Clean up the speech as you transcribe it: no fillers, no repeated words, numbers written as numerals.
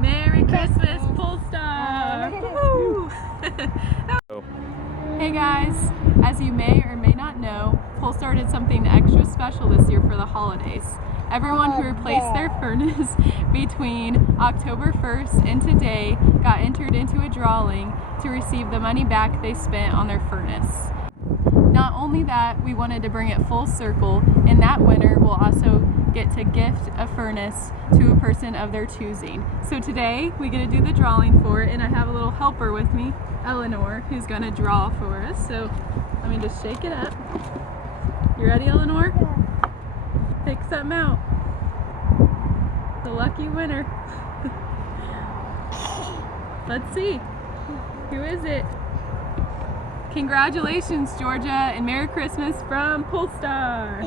Merry Christmas, Polestar! Hey guys, as you may or may not know, Polestar did something extra special this year for the holidays. Everyone who replaced their furnace between October 1st and today got entered into a drawing to receive the money back they spent on their furnace. Not only that, we wanted to bring it full circle, and that winner will also get to gift a furnace to a person of their choosing. So today we get to do the drawing for it, and I have a little helper with me, Eleanor, who's going to draw for us. So let me just shake it up. You ready, Eleanor? Pick something out. The lucky winner. Let's see. Who is it? Congratulations, Georgia, and Merry Christmas from Polestar.